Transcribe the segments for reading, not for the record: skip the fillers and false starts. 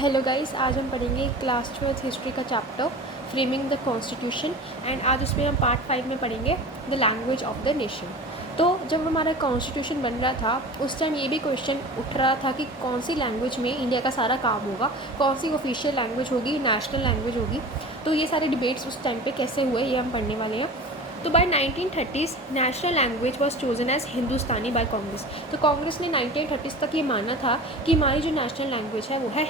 Hello guys, आज हम पढ़ेंगे क्लास 12 हिस्ट्री का chapter framing the constitution. And आज उसमें हम पार्ट 5 में पढ़ेंगे the language of the nation. तो जब हमारा कॉन्स्टिट्यूशन बन रहा था उस टाइम ये भी क्वेश्चन उठ रहा था कि कौन सी लैंग्वेज में इंडिया का सारा काम होगा, कौन सी ऑफिशियल लैंग्वेज होगी, नेशनल लैंग्वेज होगी। तो ये सारे डिबेट्स उस टाइम पे कैसे हुए ये हम पढ़ने वाले हैं। तो by 1930s national language was chosen as Hindustani by Congress. तो कांग्रेस ने 1930s तक ये माना था कि हमारी जो नेशनल लैंग्वेज है वो है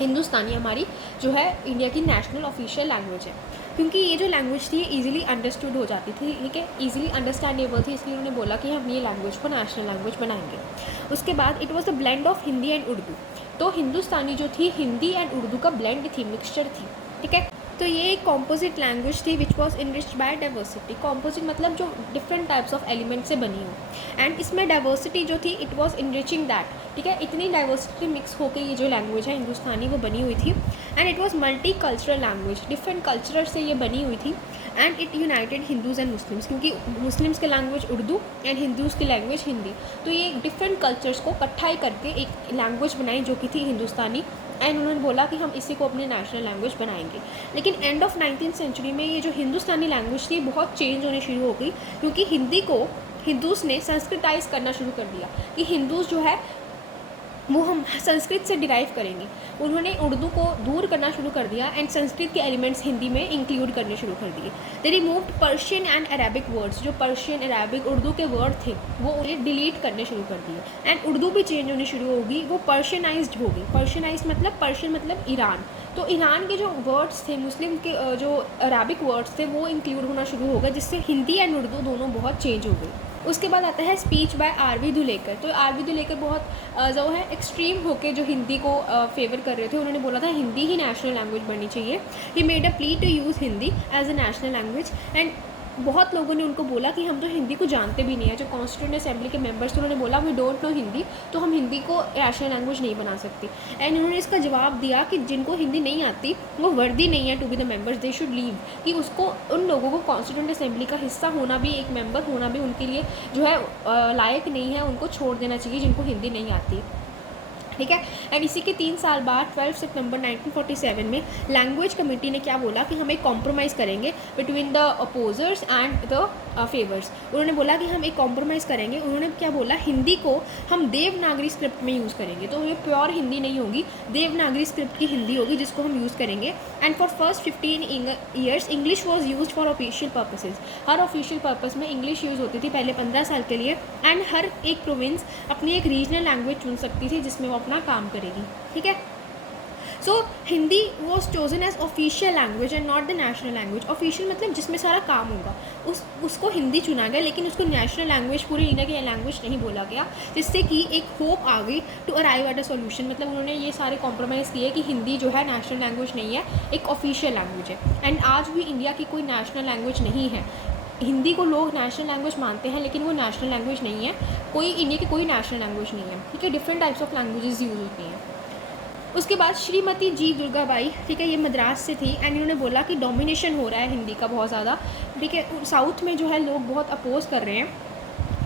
हिंदुस्तानी हमारी जो है इंडिया की नेशनल ऑफिशियल लैंग्वेज है, क्योंकि ये जो लैंग्वेज थी ईजिली अंडरस्टूड हो जाती थी, ठीक है, ईजिली अंडरस्टैंडेबल थी, इसलिए उन्होंने बोला कि हम ये लैंग्वेज को नेशनल लैंग्वेज बनाएंगे। उसके बाद it was the blend of Hindi and Urdu. तो हिंदुस्तानी जो थी हिंदी एंड उर्दू का ब्लेंड थी, मिक्सचर थी, ठीक है। तो ये एक कॉम्पोजिट लैंग्वेज थी which was enriched by diversity. Composite मतलब जो डिफरेंट टाइप्स ऑफ एलिमेंट से बनी हो, एंड इसमें डाइवर्सिटी जो थी इट वॉज इनरिचिंग दैट, ठीक है। इतनी डाइवर्सिटी मिक्स होकर ये जो लैंग्वेज है हिंदुस्तानी वो बनी हुई थी। And it was multi cultural language, different culture से ये बनी हुई थी। And it United Hindus and Muslims, क्योंकि मुस्लिम्स की लैंग्वेज उर्दू एंड हिंदूज़ की लैंग्वेज हिंदी। तो ये डिफरेंट कल्चर्स को इकट्ठा करके एक लैंग्वेज बनाई जो कि थी हिंदुस्तानी। एंड उन्होंने बोला कि हम इसी को अपनी नेशनल लैंग्वेज बनाएंगे। लेकिन एंड ऑफ 19th सेंचुरी में ये जो हिंदुस्तानी लैंग्वेज थी बहुत चेंज होने शुरू हो गई, क्योंकि हिंदी को हिंदूज़ ने संस्कृताइज करना शुरू कर दिया कि हिंदूज़ जो है वो हम संस्कृत से डिराइव करेंगे। उन्होंने उर्दू को दूर करना शुरू कर दिया एंड संस्कृत के एलिमेंट्स हिंदी में इंक्लूड करने शुरू कर दिए। They removed Persian and Arabic words, जो पर्शियन अरेबिक उर्दू के वर्ड थे वो उन्हें डिलीट करने शुरू कर दिए। एंड उर्दू भी चेंज होनी शुरू होगी, वो पर्शियनाइज्ड होगी। पर्शियनाइज्ड मतलब पर्शियन मतलब ईरान। तो ईरान के जो वर्ड्स थे, मुस्लिम के जो अरेबिक वर्ड्स थे वो इंक्लूड होना शुरू हो गए, जिससे हिंदी एंड उर्दू दोनों बहुत चेंज हो गई। उसके बाद आता है स्पीच बाय आर.वी. धुलेकर। तो आर.वी. धुलेकर बहुत जो है एक्सट्रीम होके जो हिंदी को फेवर कर रहे थे, उन्होंने बोला था हिंदी ही नेशनल लैंग्वेज बननी चाहिए। He made a plea to use Hindi as a national language. And बहुत लोगों ने उनको बोला कि हम तो हिंदी को जानते भी नहीं है, जो कॉन्स्टिट्यूंट असेंबली के मेंबर्स थे उन्होंने बोला वी डोंट नो हिंदी, तो हम हिंदी को नेशनल लैंग्वेज नहीं बना सकते। एंड उन्होंने इसका जवाब दिया कि जिनको हिंदी नहीं आती वो वर्दी नहीं है to be the members, they should leave. कि उसको उन लोगों को कॉन्स्टिट्यूंट असेंबली का हिस्सा होना भी, एक मेंबर होना भी उनके लिए जो है लायक नहीं है, उनको छोड़ देना चाहिए जिनको हिंदी नहीं आती, ठीक है। एंड इसी के 3 साल बाद 12 सितंबर 1947 में लैंग्वेज कमेटी ने क्या बोला कि हम एक कॉम्प्रोमाइज़ करेंगे between the opposers and the favours. उन्होंने बोला कि हम एक कॉम्प्रोमाइज़ करेंगे। उन्होंने क्या बोला, हिंदी को हम देवनागरी स्क्रिप्ट में यूज़ करेंगे। तो ये प्योर हिंदी नहीं होगी, देवनागरी स्क्रिप्ट की हिंदी होगी जिसको हम यूज़ करेंगे। And for first 15 years English was use for official purposes. Her official purpose में इंग्लिश यूज़ होती थी पहले 15 साल के लिए। एंड हर एक प्रोविंस अपनी एक रीजनल लैंग्वेज चुन सकती थी जिसमें वो अपना काम करेगी, ठीक है। So Hindi was chosen as official language and not the national language. Official मतलब जिसमें सारा काम होगा, उसको हिंदी चुना गया, लेकिन उसको नेशनल लैंग्वेज, पूरी इंडिया की लैंग्वेज नहीं बोला गया, जिससे कि एक होप आ गई to arrive at a solution. मतलब उन्होंने ये सारे कॉम्प्रोमाइज़ किए कि हिंदी जो है नेशनल लैंग्वेज नहीं है, एक ऑफिशियल लैंग्वेज है। एंड आज भी इंडिया की कोई नेशनल लैंग्वेज नहीं है। हिंदी को लोग नेशनल लैंग्वेज मानते हैं, लेकिन वो नेशनल लैंग्वेज नहीं है। कोई इंडिया की कोई नेशनल लैंग्वेज नहीं है, ठीक है। Different types of languages use होती हैं। उसके बाद श्रीमती जी दुर्गाबाई, ठीक है, ये मद्रास से थी। एंड इन्होंने बोला कि डोमिनेशन हो रहा है हिंदी का बहुत ज़्यादा, ठीक है। साउथ में जो है लोग बहुत अपोज कर रहे हैं,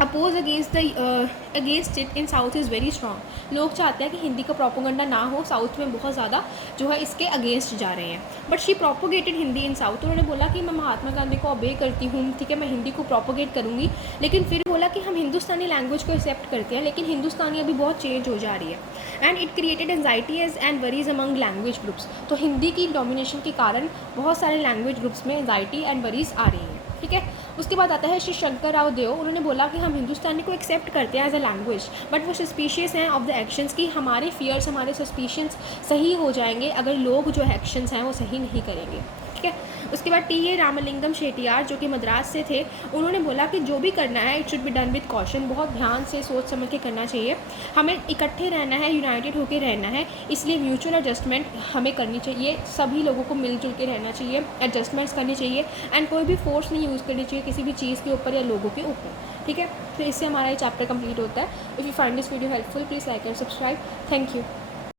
oppose against it in south is very strong. लोग चाहते हैं कि हिंदी का प्रोपोगंडा ना हो, साउथ में बहुत ज़्यादा जो है इसके अगेंस्ट जा रहे हैं। But she propagated Hindi in south. उन्होंने बोला कि मैं महात्मा गांधी को ओबे करती हूँ, ठीक है, मैं हिंदी को प्रोपोगेट करूँगी, लेकिन फिर बोला कि हम हिंदुस्तानी लैंग्वेज को एक्सेप्ट करते हैं, लेकिन हिंदुस्तानी अभी बहुत चेंज हो जा रही है। And it created anxieties and worries among language groups. तो हिंदी की डोमिनेशन के कारण बहुत सारे लैंग्वेज ग्रुप्स में एंजाइटी एंड वरीज आ रही हैं, ठीक है। उसके बाद आता है श्री शंकर राव देव। उन्होंने बोला कि हम हिंदुस्तानी को एक्सेप्ट करते हैं एज अ लैंग्वेज, बट वो सस्पिशियस हैं ऑफ द एक्शंस, की हमारे फियर्स, हमारे सस्पिशंस सही हो जाएंगे अगर लोग जो एक्शंस हैं वो सही नहीं करेंगे, ठीक है। उसके बाद टी.ए. रामलिंगम शेटियार जो कि मद्रास से थे, उन्होंने बोला कि जो भी करना है it should be done with caution. बहुत ध्यान से सोच समझ के करना चाहिए, हमें इकट्ठे रहना है, यूनाइटेड होकर रहना है, इसलिए म्यूचुअल एडजस्टमेंट हमें करनी चाहिए, सभी लोगों को मिलजुल के रहना चाहिए, एडजस्टमेंट्स करनी चाहिए। एंड कोई भी फोर्स नहीं यूज़ करनी चाहिए किसी भी चीज़ के ऊपर या लोगों के ऊपर, ठीक है। तो इससे हमारा ये चैप्टर कंप्लीट होता है। If you find this video helpful please like and subscribe. Thank you.